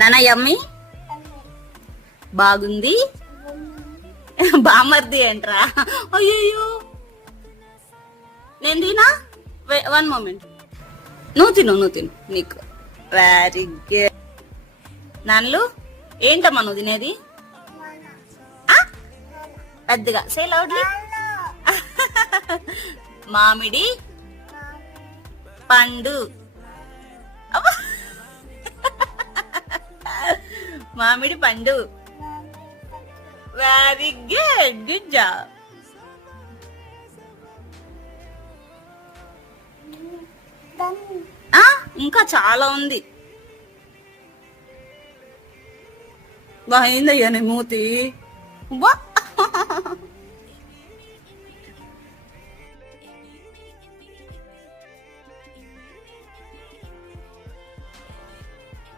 నానా యమ్మి బాగుంది. బామర్ది ఏంట్రా? అయ్యో నేను తినా. 1 moment. నువ్వు తిను నీకు. Very good. నాన్లు ఏంటమ్మా నువ్వు తినేది? పెద్దగా సే లౌడ్లీ. మామిడి పండు. మామిడి పండు. Very good. Good job. ఇంకా చాలా ఉంది. బాగుందయ్యా నీ మూతి.